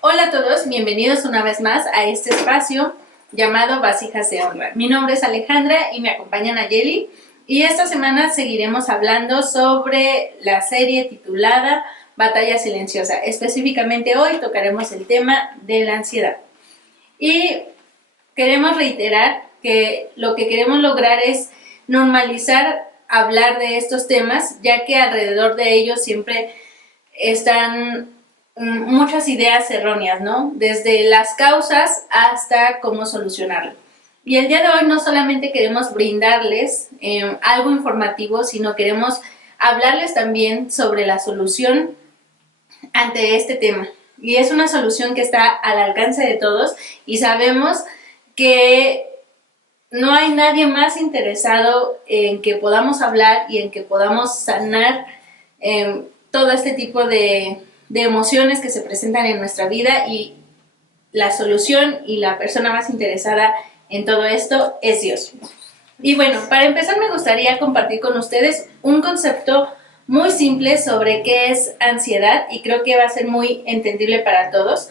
Hola a todos, bienvenidos una vez más a este espacio llamado Vasijas de Honra. Mi nombre es Alejandra y me acompaña Nayeli, y esta semana seguiremos hablando sobre la serie titulada Batalla Silenciosa. Específicamente hoy tocaremos el tema de la ansiedad. Y queremos reiterar que lo que queremos lograr es normalizar hablar de estos temas, ya que alrededor de ellos siempre están muchas ideas erróneas, ¿no? Desde las causas hasta cómo solucionarlo. Y el día de hoy no solamente queremos brindarles algo informativo, sino queremos hablarles también sobre la solución ante este tema. Y es una solución que está al alcance de todos y sabemos que no hay nadie más interesado en que podamos hablar y en que podamos sanar todo este tipo de emociones que se presentan en nuestra vida, y la solución y la persona más interesada en todo esto es Dios. Y bueno, para empezar me gustaría compartir con ustedes un concepto muy simple sobre qué es ansiedad, y creo que va a ser muy entendible para todos.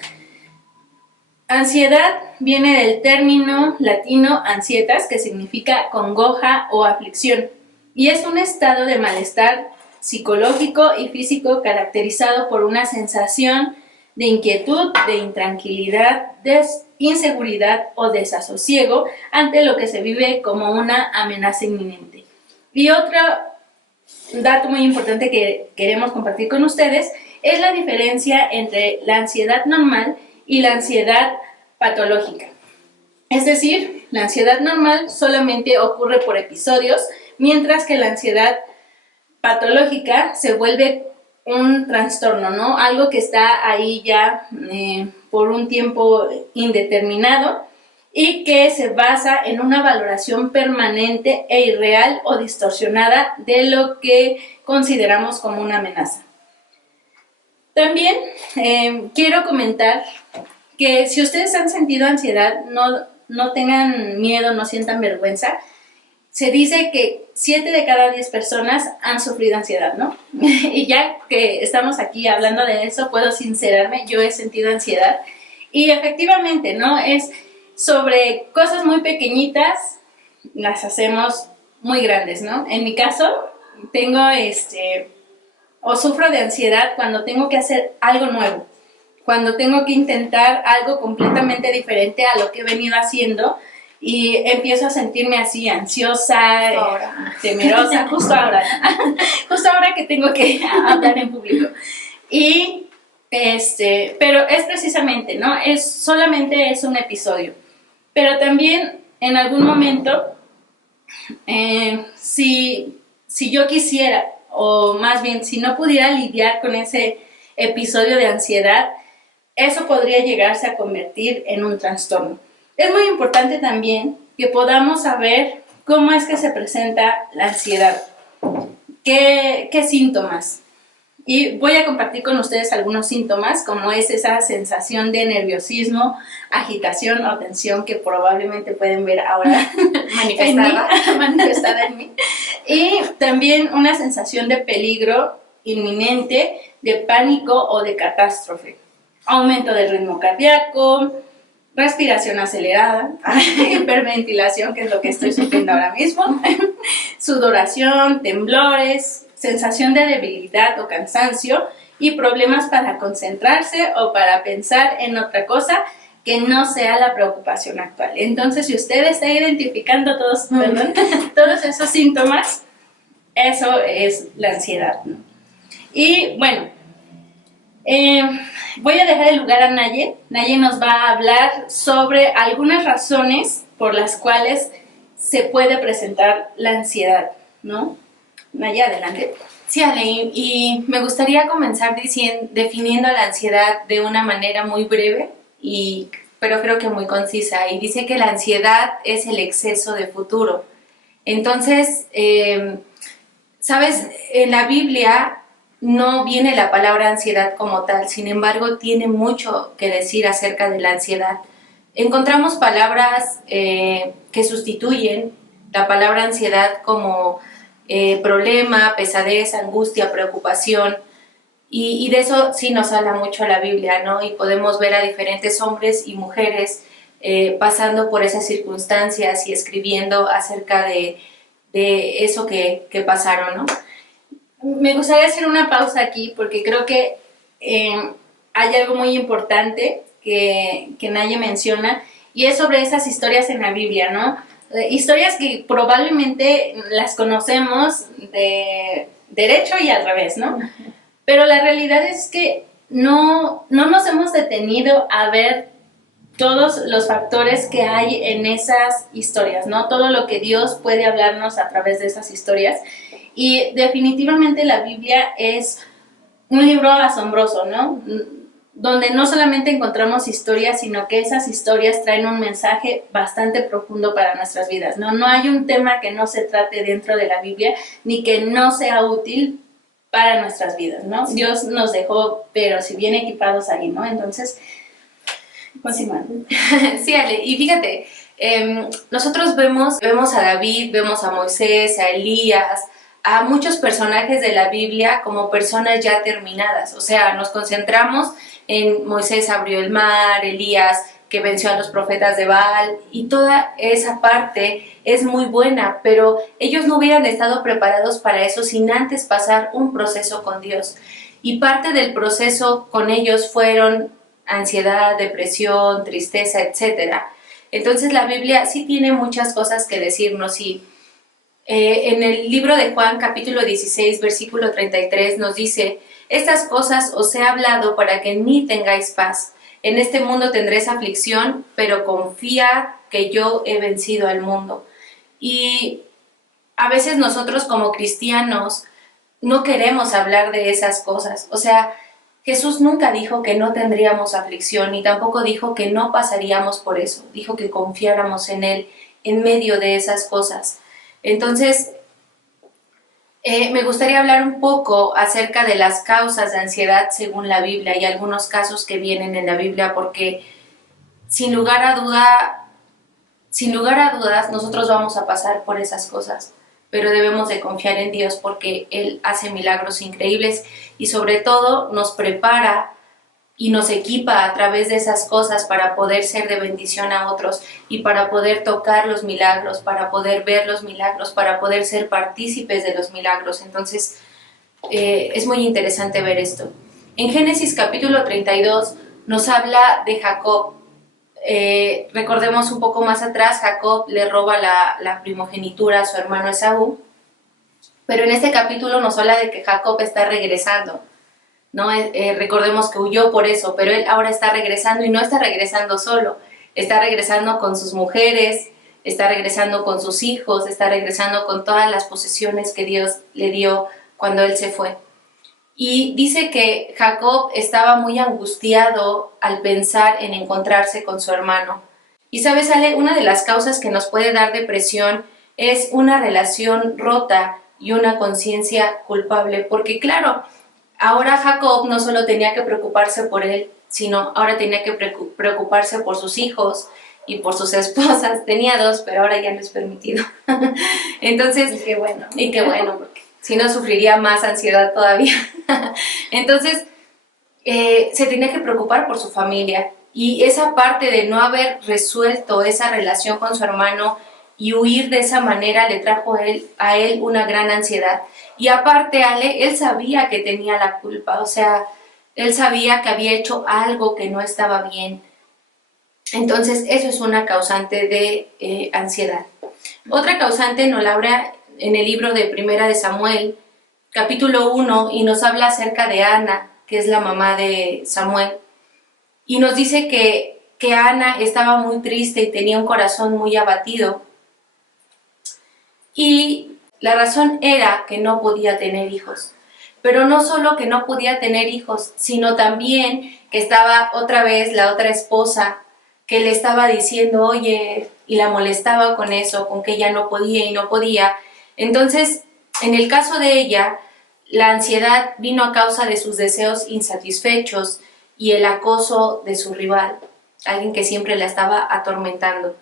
Ansiedad viene del término latino ansietas, que significa congoja o aflicción, y es un estado de malestar psicológico y físico caracterizado por una sensación de inquietud, de intranquilidad, de inseguridad o desasosiego ante lo que se vive como una amenaza inminente. Y otro dato muy importante que queremos compartir con ustedes es la diferencia entre la ansiedad normal y la ansiedad patológica. Es decir, la ansiedad normal solamente ocurre por episodios, mientras que la ansiedad patológica se vuelve un trastorno, ¿no? Algo que está ahí ya por un tiempo indeterminado y que se basa en una valoración permanente e irreal o distorsionada de lo que consideramos como una amenaza. También quiero comentar que si ustedes han sentido ansiedad, no tengan miedo, no sientan vergüenza. Se dice que 7 de cada 10 personas han sufrido ansiedad, ¿no? Y ya que estamos aquí hablando de eso, puedo sincerarme, yo he sentido ansiedad. Y efectivamente, ¿no? Es sobre cosas muy pequeñitas, las hacemos muy grandes, ¿no? En mi caso, tengo o sufro de ansiedad cuando tengo que hacer algo nuevo, cuando tengo que intentar algo completamente diferente a lo que he venido haciendo, y empiezo a sentirme así ansiosa, temerosa, justo ahora que tengo que hablar en público. Y pero es precisamente, ¿no? Solamente es un episodio. Pero también en algún momento, si yo quisiera, o más bien si no pudiera lidiar con ese episodio de ansiedad, eso podría llegarse a convertir en un trastorno. Es muy importante también que podamos saber cómo es que se presenta la ansiedad, qué síntomas. Y voy a compartir con ustedes algunos síntomas, como es esa sensación de nerviosismo, agitación o tensión que probablemente pueden ver ahora manifestada en mí. Y también una sensación de peligro inminente, de pánico o de catástrofe. Aumento del ritmo cardíaco, respiración acelerada, hiperventilación, que es lo que estoy sufriendo ahora mismo, sudoración, temblores, sensación de debilidad o cansancio y problemas para concentrarse o para pensar en otra cosa que no sea la preocupación actual. Entonces, si usted está identificando todos esos síntomas, eso es la ansiedad, ¿no? Y bueno, voy a dejar el lugar a Naye. Naye nos va a hablar sobre algunas razones por las cuales se puede presentar la ansiedad, ¿no? Naye, adelante. Sí, Ale, y me gustaría comenzar definiendo la ansiedad de una manera muy breve, pero creo que muy concisa. Y dice que la ansiedad es el exceso de futuro. Entonces, ¿sabes? En la Biblia no viene la palabra ansiedad como tal, sin embargo tiene mucho que decir acerca de la ansiedad. Encontramos palabras que sustituyen la palabra ansiedad como problema, pesadez, angustia, preocupación, Y de eso sí nos habla mucho la Biblia, ¿no? Y podemos ver a diferentes hombres y mujeres pasando por esas circunstancias y escribiendo acerca de eso que pasaron, ¿no? Me gustaría hacer una pausa aquí porque creo que hay algo muy importante que nadie menciona y es sobre esas historias en la Biblia, ¿no? Historias que probablemente las conocemos de derecho y al revés, ¿no? Pero la realidad es que no nos hemos detenido a ver todos los factores que hay en esas historias, ¿no? Todo lo que Dios puede hablarnos a través de esas historias. Y definitivamente la Biblia es un libro asombroso, ¿no? Donde no solamente encontramos historias, sino que esas historias traen un mensaje bastante profundo para nuestras vidas, ¿no? No hay un tema que no se trate dentro de la Biblia, ni que no sea útil para nuestras vidas, ¿no? Sí. Dios nos dejó, pero si bien equipados ahí, ¿no? Entonces, continuando. Sí, Ale, y fíjate, nosotros vemos a David, vemos a Moisés, a Elías, a muchos personajes de la Biblia como personas ya terminadas. O sea, nos concentramos en Moisés abrió el mar, Elías que venció a los profetas de Baal, y toda esa parte es muy buena, pero ellos no hubieran estado preparados para eso sin antes pasar un proceso con Dios. Y parte del proceso con ellos fueron ansiedad, depresión, tristeza, etc. Entonces la Biblia sí tiene muchas cosas que decirnos y en el libro de Juan, capítulo 16, versículo 33, nos dice: estas cosas os he hablado para que en mí tengáis paz. En este mundo tendréis aflicción, pero confiad que yo he vencido al mundo. Y a veces nosotros como cristianos no queremos hablar de esas cosas. O sea, Jesús nunca dijo que no tendríamos aflicción y tampoco dijo que no pasaríamos por eso. Dijo que confiáramos en Él en medio de esas cosas. Entonces, me gustaría hablar un poco acerca de las causas de ansiedad según la Biblia y algunos casos que vienen en la Biblia, porque sin lugar a dudas nosotros vamos a pasar por esas cosas, pero debemos de confiar en Dios porque Él hace milagros increíbles y sobre todo nos prepara y nos equipa a través de esas cosas para poder ser de bendición a otros y para poder tocar los milagros, para poder ver los milagros, para poder ser partícipes de los milagros. Entonces, es muy interesante ver esto. En Génesis capítulo 32 nos habla de Jacob. Recordemos un poco más atrás, Jacob le roba la primogenitura a su hermano Esaú, pero en este capítulo nos habla de que Jacob está regresando, ¿no? Recordemos que huyó por eso, pero él ahora está regresando y no está regresando solo, está regresando con sus mujeres, está regresando con sus hijos, está regresando con todas las posesiones que Dios le dio cuando él se fue. Y dice que Jacob estaba muy angustiado al pensar en encontrarse con su hermano. Y sabes, Ale, una de las causas que nos puede dar depresión es una relación rota y una conciencia culpable, porque claro, ahora Jacob no solo tenía que preocuparse por él, sino ahora tenía que preocuparse por sus hijos y por sus esposas. Tenía dos, pero ahora ya no es permitido. Entonces, y qué bueno, porque si no sufriría más ansiedad todavía. Entonces, se tenía que preocupar por su familia y esa parte de no haber resuelto esa relación con su hermano y huir de esa manera le trajo a él una gran ansiedad. Y aparte, Ale, él sabía que tenía la culpa, o sea, él sabía que había hecho algo que no estaba bien. Entonces, eso es una causante de ansiedad. Otra causante nos la habla en el libro de Primera de Samuel, capítulo 1, y nos habla acerca de Ana, que es la mamá de Samuel, y nos dice que Ana estaba muy triste y tenía un corazón muy abatido, y la razón era que no podía tener hijos. Pero no solo que no podía tener hijos, sino también que estaba otra vez la otra esposa que le estaba diciendo, oye, y la molestaba con eso, con que ella no podía y no podía. Entonces, en el caso de ella, la ansiedad vino a causa de sus deseos insatisfechos y el acoso de su rival, alguien que siempre la estaba atormentando.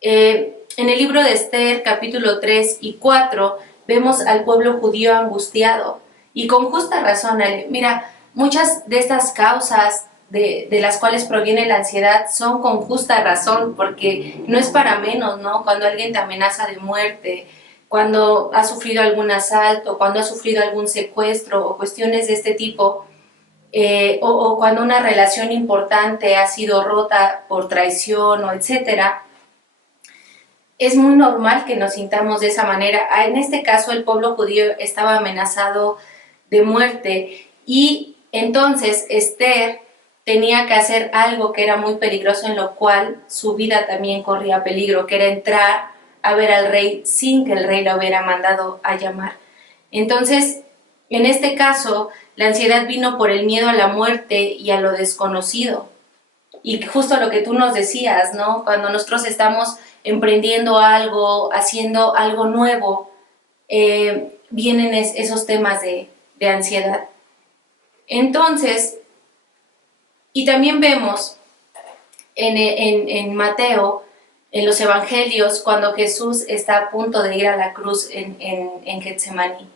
En el libro de Esther, capítulo 3 y 4, vemos al pueblo judío angustiado Y con justa razón, Ale. Mira, muchas de estas causas de las cuales proviene la ansiedad son con justa razón, porque no es para menos, ¿no? Cuando alguien te amenaza de muerte, cuando ha sufrido algún asalto, cuando ha sufrido algún secuestro o cuestiones de este tipo, o cuando una relación importante ha sido rota por traición o etcétera, es muy normal que nos sintamos de esa manera. En este caso, el pueblo judío estaba amenazado de muerte y entonces Esther tenía que hacer algo que era muy peligroso, en lo cual su vida también corría peligro, que era entrar a ver al rey sin que el rey lo hubiera mandado a llamar. Entonces, en este caso, la ansiedad vino por el miedo a la muerte y a lo desconocido. Y justo lo que tú nos decías, ¿no? Cuando nosotros estamos emprendiendo algo, haciendo algo nuevo, vienen esos temas de ansiedad. Entonces, y también vemos en Mateo, en los evangelios, cuando Jesús está a punto de ir a la cruz en Getsemaní.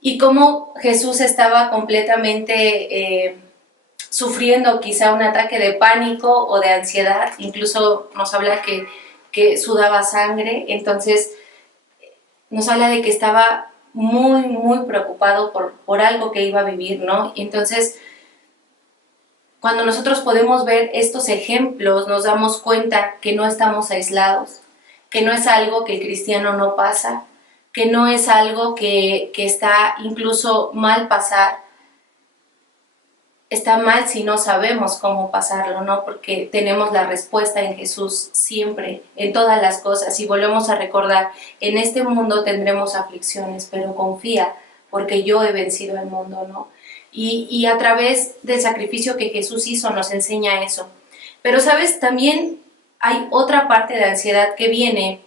Y cómo Jesús estaba completamente sufriendo quizá un ataque de pánico o de ansiedad, incluso nos habla que sudaba sangre, entonces nos habla de que estaba muy, muy preocupado por algo que iba a vivir, ¿no? Y entonces, cuando nosotros podemos ver estos ejemplos, nos damos cuenta que no estamos aislados, que no es algo que el cristiano no pasa, que no es algo que está incluso mal pasar. Está mal si no sabemos cómo pasarlo, ¿no? Porque tenemos la respuesta en Jesús siempre, en todas las cosas. Y volvemos a recordar, en este mundo tendremos aflicciones, pero confía, porque yo he vencido el mundo, ¿no? Y a través del sacrificio que Jesús hizo nos enseña eso. Pero, ¿sabes? También hay otra parte de ansiedad que viene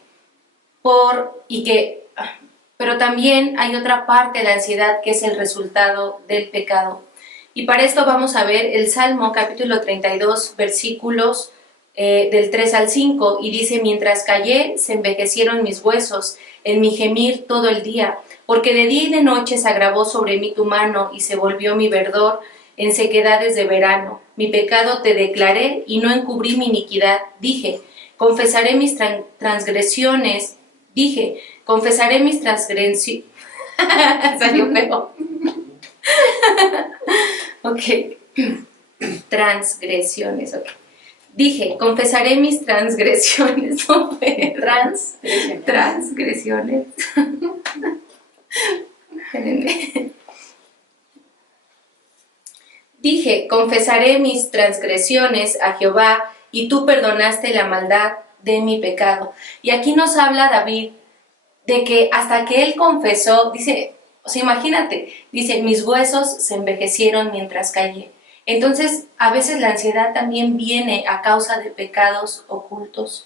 pero también hay otra parte de la ansiedad que es el resultado del pecado. Y para esto vamos a ver el Salmo capítulo 32, versículos del 3 al 5, y dice: mientras callé, se envejecieron mis huesos, en mi gemir todo el día, porque de día y de noche se agravó sobre mí tu mano, y se volvió mi verdor en sequedades de verano. Mi pecado te declaré, y no encubrí mi iniquidad. Confesaré mis transgresiones, confesaré mis transgresiones. Salió feo. Ok, transgresiones, ok. Confesaré mis transgresiones. Transgresiones. Confesaré mis transgresiones a Jehová, y tú perdonaste la maldad de mi pecado. Y aquí nos habla David de que hasta que él confesó, dice, o sea, imagínate, dice, mis huesos se envejecieron mientras callé. Entonces, a veces la ansiedad también viene a causa de pecados ocultos.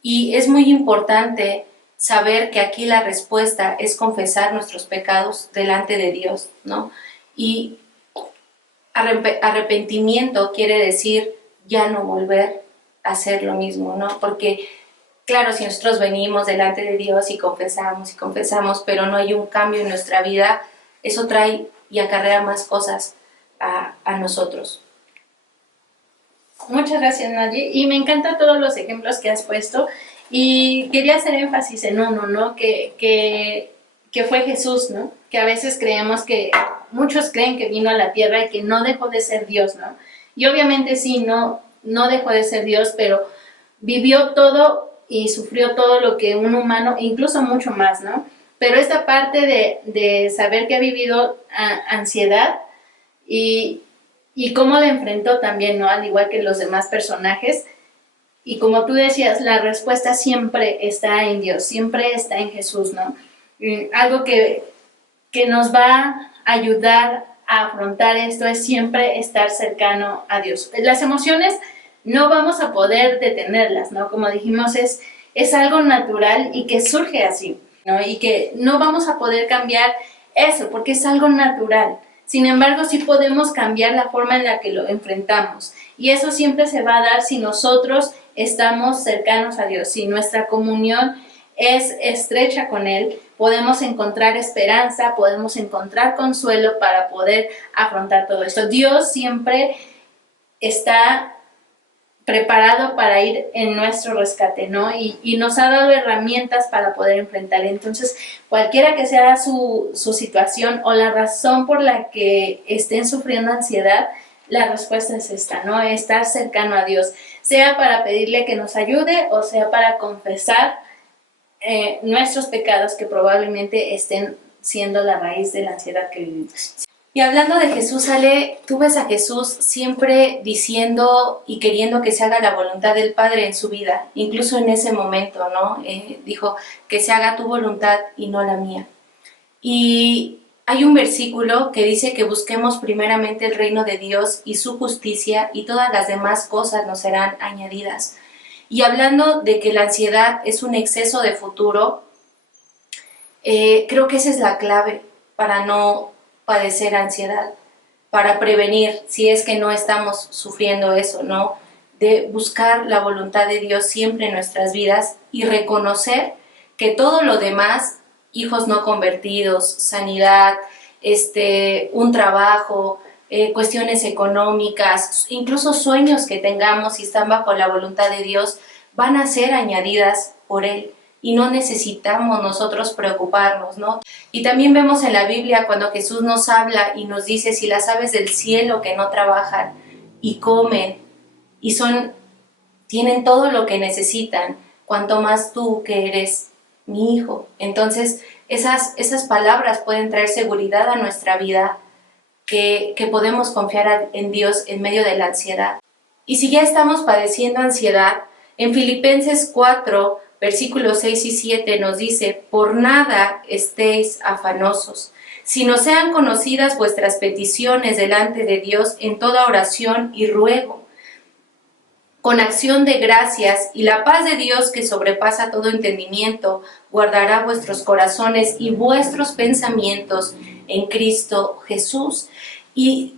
Y es muy importante saber que aquí la respuesta es confesar nuestros pecados delante de Dios, ¿no? Y arrepentimiento quiere decir ya no volver a hacer lo mismo, ¿no? Porque claro, si nosotros venimos delante de Dios y confesamos, pero no hay un cambio en nuestra vida, eso trae y acarrea más cosas a nosotros. Muchas gracias, Nadie. Y me encantan todos los ejemplos que has puesto. Y quería hacer énfasis en uno, ¿no? Que fue Jesús, ¿no? Que a veces creemos muchos creen que vino a la tierra y que no dejó de ser Dios, ¿no? Y obviamente sí, no dejó de ser Dios, pero vivió todo y sufrió todo lo que un humano, incluso mucho más, ¿no? Pero esta parte de saber que ha vivido ansiedad y cómo la enfrentó también, ¿no? Al igual que los demás personajes. Y como tú decías, la respuesta siempre está en Dios, siempre está en Jesús, ¿no? Algo que nos va a ayudar a afrontar esto es siempre estar cercano a Dios. Las emociones no vamos a poder detenerlas, ¿no? Como dijimos, es algo natural y que surge así, ¿no? Y que no vamos a poder cambiar eso porque es algo natural. Sin embargo, sí podemos cambiar la forma en la que lo enfrentamos. Y eso siempre se va a dar si nosotros estamos cercanos a Dios, si nuestra comunión es estrecha con Él, podemos encontrar esperanza, podemos encontrar consuelo para poder afrontar todo esto. Dios siempre está preparado para ir en nuestro rescate, ¿no? Y nos ha dado herramientas para poder enfrentar. Entonces, cualquiera que sea su situación o la razón por la que estén sufriendo ansiedad, la respuesta es esta, ¿no? Estar cercano a Dios, sea para pedirle que nos ayude o sea para confesar nuestros pecados que probablemente estén siendo la raíz de la ansiedad que vivimos. Y hablando de Jesús, Ale, tú ves a Jesús siempre diciendo y queriendo que se haga la voluntad del Padre en su vida, incluso en ese momento, ¿no? Dijo, que se haga tu voluntad y no la mía. Y hay un versículo que dice que busquemos primeramente el reino de Dios y su justicia y todas las demás cosas nos serán añadidas. Y hablando de que la ansiedad es un exceso de futuro, creo que esa es la clave para no padecer ansiedad, para prevenir, si es que no estamos sufriendo eso, ¿no? De buscar la voluntad de Dios siempre en nuestras vidas y reconocer que todo lo demás, hijos no convertidos, sanidad, un trabajo, cuestiones económicas, incluso sueños que tengamos y están bajo la voluntad de Dios, van a ser añadidas por Él y no necesitamos nosotros preocuparnos, ¿no? Y también vemos en la Biblia cuando Jesús nos habla y nos dice, si las aves del cielo que no trabajan y comen y tienen todo lo que necesitan, cuanto más tú que eres mi hijo. Entonces, esas palabras pueden traer seguridad a nuestra vida, que podemos confiar en Dios en medio de la ansiedad. Y si ya estamos padeciendo ansiedad, en Filipenses 4, versículos 6 y 7 nos dice, por nada estéis afanosos, sino sean conocidas vuestras peticiones delante de Dios en toda oración y ruego, con acción de gracias, y la paz de Dios que sobrepasa todo entendimiento, guardará vuestros corazones y vuestros pensamientos en Cristo Jesús. Y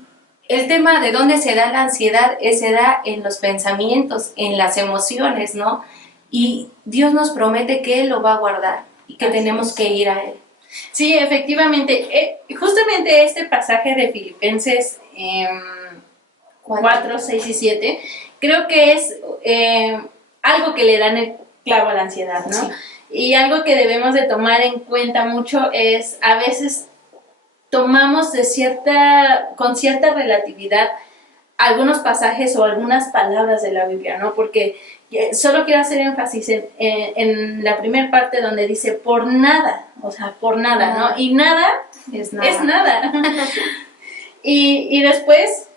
el tema de dónde se da la ansiedad se da en los pensamientos, en las emociones, ¿no? Y Dios nos promete que Él lo va a guardar y que tenemos que ir a Él. Sí, efectivamente. Justamente este pasaje de Filipenses 4, 6 y 7, creo que es algo que le dan el clavo a la ansiedad, ¿no? Sí. Y algo que debemos de tomar en cuenta mucho es, a veces tomamos con cierta relatividad algunos pasajes o algunas palabras de la Biblia, ¿no? Porque solo quiero hacer énfasis en la primera parte donde dice por nada, o sea, por nada, ¿no? Y nada es nada. Y después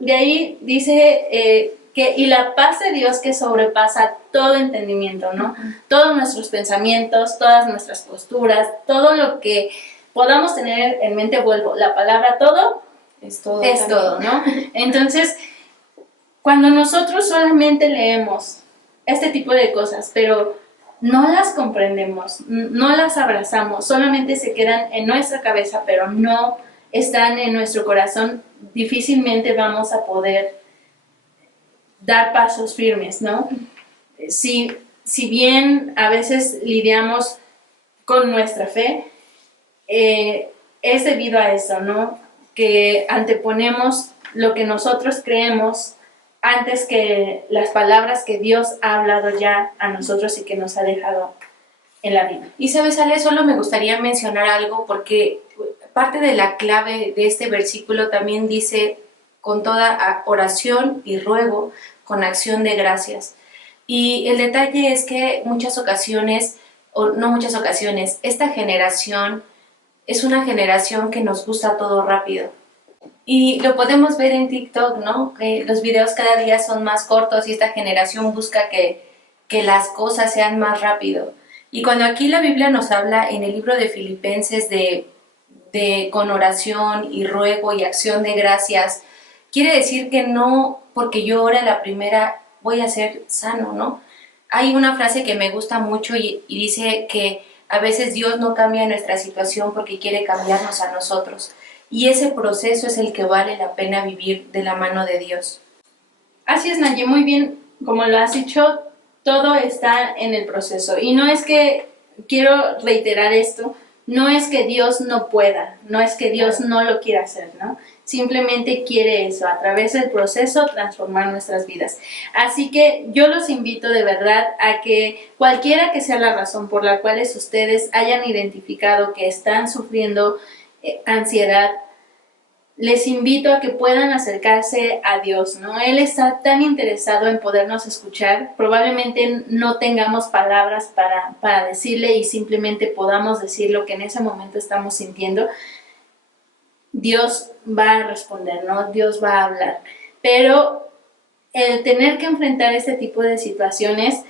de ahí dice y la paz de Dios que sobrepasa todo entendimiento, ¿no? Todos nuestros pensamientos, todas nuestras posturas, todo lo que podamos tener en mente, vuelvo, la palabra todo es todo, ¿no? Entonces, cuando nosotros solamente leemos este tipo de cosas, pero no las comprendemos, no las abrazamos, solamente se quedan en nuestra cabeza, pero no están en nuestro corazón, difícilmente vamos a poder dar pasos firmes, ¿no? Si bien a veces lidiamos con nuestra fe, es debido a eso, ¿no? Que anteponemos lo que nosotros creemos antes que las palabras que Dios ha hablado ya a nosotros y que nos ha dejado en la Biblia. Y sabes, Ale, solo me gustaría mencionar algo porque parte de la clave de este versículo también dice con toda oración y ruego, con acción de gracias. Y el detalle es que esta generación es una generación que nos gusta todo rápido. Y lo podemos ver en TikTok, ¿no? Que los videos cada día son más cortos y esta generación busca que las cosas sean más rápido. Y cuando aquí la Biblia nos habla en el libro de Filipenses de con oración y ruego y acción de gracias, quiere decir que no porque yo ore la primera voy a ser sano, ¿no? Hay una frase que me gusta mucho y dice que a veces Dios no cambia nuestra situación porque quiere cambiarnos a nosotros. Y ese proceso es el que vale la pena vivir de la mano de Dios. Así es, Naye, muy bien, como lo has dicho, todo está en el proceso. Y no es que quiero reiterar esto, no es que Dios no pueda, no es que Dios no lo quiera hacer, ¿no? Simplemente quiere eso, a través del proceso transformar nuestras vidas. Así que yo los invito de verdad a que cualquiera que sea la razón por la cual ustedes hayan identificado que están sufriendo ansiedad, les invito a que puedan acercarse a Dios, ¿no? Él está tan interesado en podernos escuchar, probablemente no tengamos palabras para decirle y simplemente podamos decir lo que en ese momento estamos sintiendo. Dios va a responder, ¿no? Dios va a hablar. Pero el tener que enfrentar este tipo de situaciones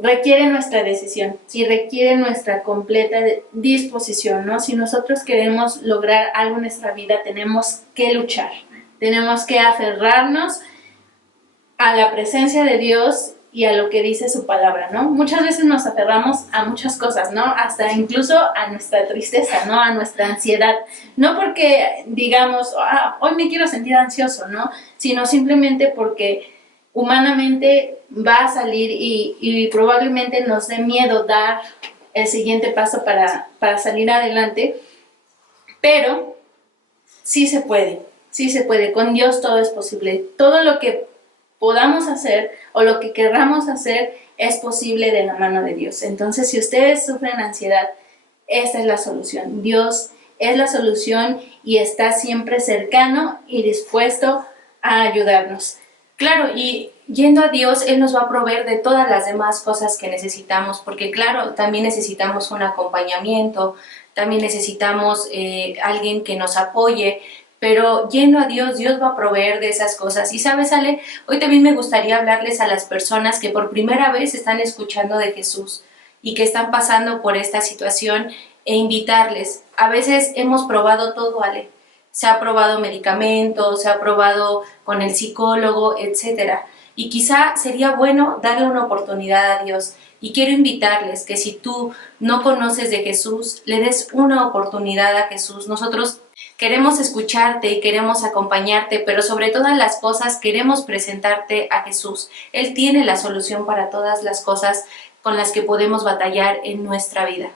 requiere nuestra decisión, sí, requiere nuestra completa disposición, ¿no? Si nosotros queremos lograr algo en nuestra vida, tenemos que luchar, tenemos que aferrarnos a la presencia de Dios y a lo que dice su palabra, ¿no? Muchas veces nos aferramos a muchas cosas, ¿no? Hasta incluso a nuestra tristeza, ¿no? A nuestra ansiedad. No porque digamos, hoy me quiero sentir ansioso, ¿no? Sino simplemente porque humanamente va a salir y probablemente nos dé miedo dar el siguiente paso para salir adelante, pero sí se puede, con Dios todo es posible, todo lo que podamos hacer o lo que querramos hacer es posible de la mano de Dios. Entonces, si ustedes sufren ansiedad, esta es la solución, Dios es la solución y está siempre cercano y dispuesto a ayudarnos. Claro, y yendo a Dios, Él nos va a proveer de todas las demás cosas que necesitamos, porque claro, también necesitamos un acompañamiento, también necesitamos alguien que nos apoye, pero yendo a Dios, Dios va a proveer de esas cosas. Y sabes, Ale, hoy también me gustaría hablarles a las personas que por primera vez están escuchando de Jesús y que están pasando por esta situación e invitarles. A veces hemos probado todo, Ale. Se ha probado medicamentos, se ha probado con el psicólogo, etc. Y quizá sería bueno darle una oportunidad a Dios. Y quiero invitarles que si tú no conoces de Jesús, le des una oportunidad a Jesús. Nosotros queremos escucharte y queremos acompañarte, pero sobre todas las cosas queremos presentarte a Jesús. Él tiene la solución para todas las cosas con las que podemos batallar en nuestra vida.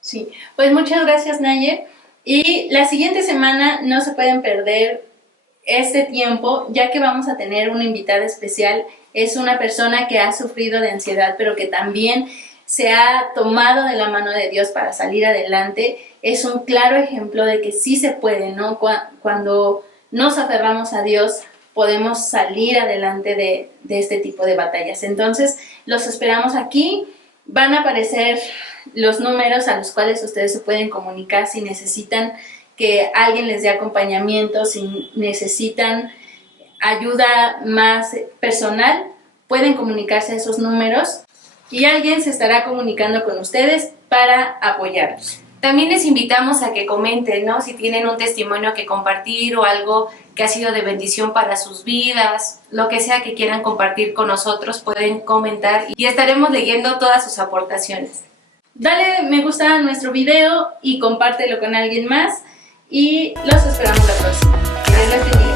Sí, pues muchas gracias, Naye. Y la siguiente semana no se pueden perder este tiempo, ya que vamos a tener una invitada especial. Es una persona que ha sufrido de ansiedad, pero que también se ha tomado de la mano de Dios para salir adelante. Es un claro ejemplo de que sí se puede, ¿no? Cuando nos aferramos a Dios, podemos salir adelante de este tipo de batallas. Entonces, los esperamos aquí. Van a aparecer los números a los cuales ustedes se pueden comunicar si necesitan que alguien les dé acompañamiento, si necesitan ayuda más personal, pueden comunicarse a esos números y alguien se estará comunicando con ustedes para apoyarlos. También les invitamos a que comenten, ¿no? Si tienen un testimonio que compartir o algo que ha sido de bendición para sus vidas, lo que sea que quieran compartir con nosotros, pueden comentar y estaremos leyendo todas sus aportaciones. Dale me gusta a nuestro video y compártelo con alguien más y los esperamos la próxima. Que Dios les bendiga.